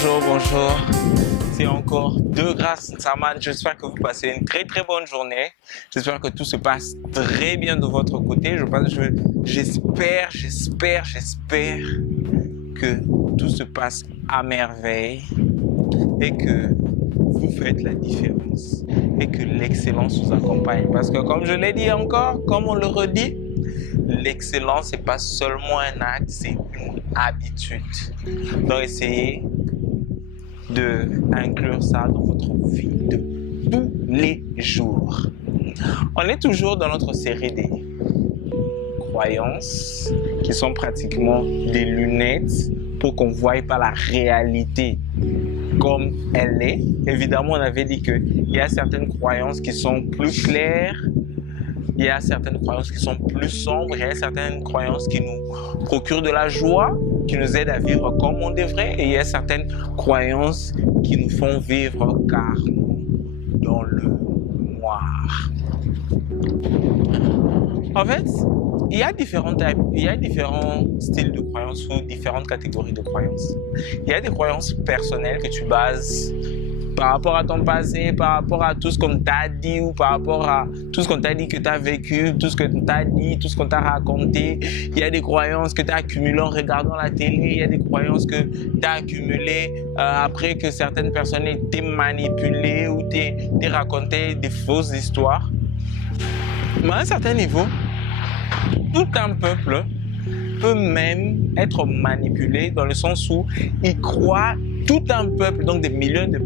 Bonjour, bonjour. C'est encore De Grâce Nsaman. J'espère que vous passez une très bonne journée. J'espère que tout se passe très bien de votre côté. J'espère que tout se passe à merveille et que vous faites la différence et que l'excellence vous accompagne. Parce que comme je l'ai dit encore, comme on le redit, l'excellence n'est pas seulement un acte, c'est une habitude. Donc essayez d'inclure ça dans votre vie de tous les jours. On est toujours dans notre série des croyances qui sont pratiquement des lunettes pour qu'on ne voie pas la réalité comme elle est. Évidemment, on avait dit qu'il y a certaines croyances qui sont plus claires, il y a certaines croyances qui sont plus sombres, il y a certaines croyances qui nous procurent de la joie, qui nous aident à vivre comme on devrait, et il y a certaines croyances qui nous font vivre carrément dans le noir. En fait, il y a différents styles de croyances ou différentes catégories de croyances. Il y a des croyances personnelles que tu bases par rapport à ton passé, par rapport à tout ce qu'on t'a dit ou par rapport à tout ce qu'on t'a dit que tu as vécu, tout ce que tu as dit, tout ce qu'on t'a raconté. Il y a des croyances que tu as accumulées en regardant la télé, il y a des croyances que tu as accumulées après que certaines personnes t'aient manipulé ou t'aient raconté des fausses histoires. Mais à un certain niveau, tout un peuple peut même être manipulé dans le sens où il croit, tout un peuple, donc des millions de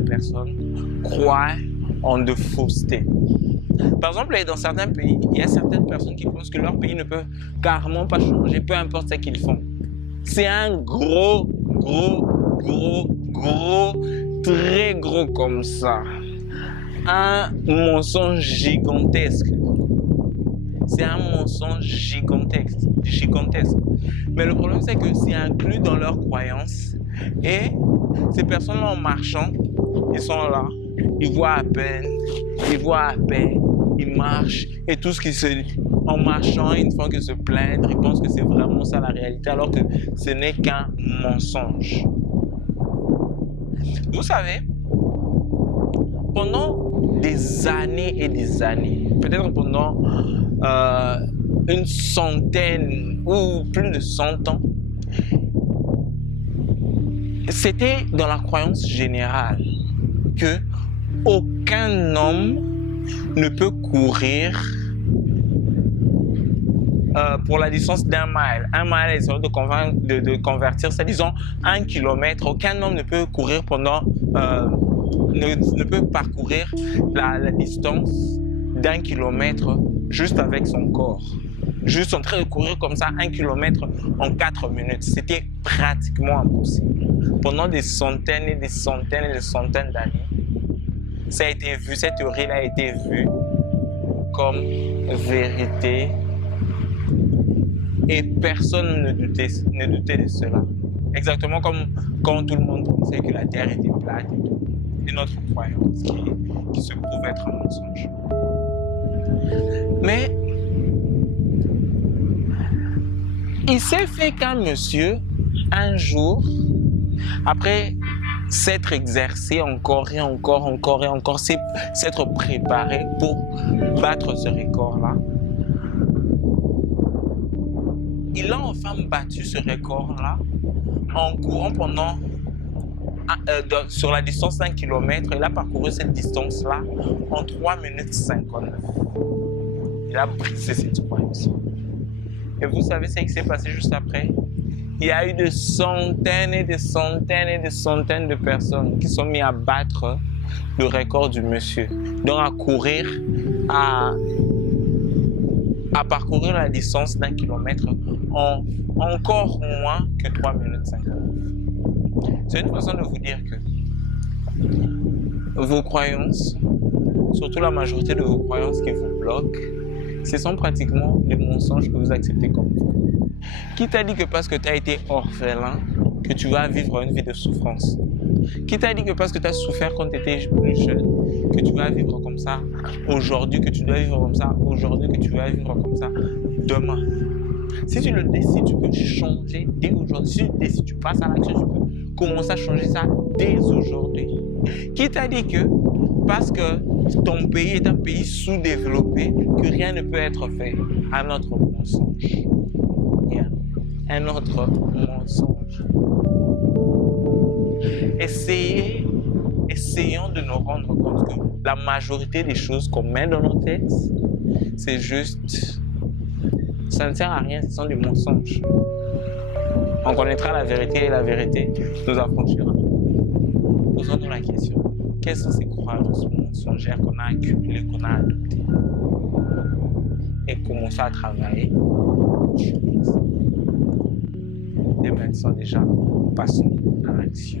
personnes, croient en de fausseté. Par exemple, dans certains pays, il y a certaines personnes qui pensent que leur pays ne peut carrément pas changer, peu importe ce qu'ils font. C'est un gros, très gros comme ça. Un mensonge gigantesque. C'est un mensonge gigantesque. Mais le problème, c'est que c'est inclus dans leurs croyances. Et ces personnes-là, en marchant, ils sont là, ils voient à peine, ils marchent. Et tout ce qui se... En marchant, ils ne font que se plaindre, ils pensent que c'est vraiment ça la réalité, alors que ce n'est qu'un mensonge. Vous savez, pendant des années et des années, peut-être pendant une centaine ou plus de 100 ans, c'était dans la croyance générale que aucun homme ne peut courir pour la distance d'1 mile. 1 mile est de convertir ça, disons 1 kilomètre. Aucun homme ne peut courir pendant ne peut parcourir la distance d'1 kilomètre juste avec son corps. Juste en train de courir comme ça 1 kilomètre en 4 minutes. C'était pratiquement impossible. Pendant des centaines et des centaines d'années, ça a été vu, cette théorie-là a été vue comme vérité et personne ne doutait de cela. Exactement comme quand tout le monde pensait que la Terre était plate et tout. C'est notre croyance qui se prouve être un mensonge. Mais il s'est fait qu'un monsieur, un jour, après s'être exercé encore et encore, s'être préparé pour battre ce record-là, il a enfin battu ce record-là en courant sur la distance d'1 kilomètre. Il a parcouru cette distance-là en 3 minutes 59. Il a brisé cette croyance. Et vous savez ce qui s'est passé juste après? Il y a eu des centaines et des centaines de personnes qui sont mis à battre le record du monsieur. Donc à courir, à parcourir la distance d'1 kilomètre en encore moins que 3 minutes 59. C'est une façon de vous dire que vos croyances, surtout la majorité de vos croyances qui vous bloquent, ce sont pratiquement les mensonges que vous acceptez comme vous. Qui t'a dit que parce que tu as été orphelin, que tu vas vivre une vie de souffrance? Qui t'a dit que parce que tu as souffert quand tu étais plus jeune, que tu vas vivre comme ça aujourd'hui, que tu dois vivre comme ça aujourd'hui, que tu vas vivre comme ça demain? Si tu le décides, tu peux changer dès aujourd'hui. Si tu décides, tu passes à l'action, tu peux commencer à changer ça dès aujourd'hui. Qui t'a dit que parce que ton pays est un pays sous-développé, que rien ne peut être fait? Un autre mensonge. Yeah. Un autre mensonge. Essayons de nous rendre compte que la majorité des choses qu'on met dans nos têtes, c'est juste, ça ne sert à rien, ce sont du mensonge. On connaîtra la vérité et la vérité nous affranchira. Posons-nous la question, quelles sont ces croyances mensongères qu'on a accumulées, qu'on a adoptées? Et commençons à travailler. Et maintenant déjà, passons à l'action.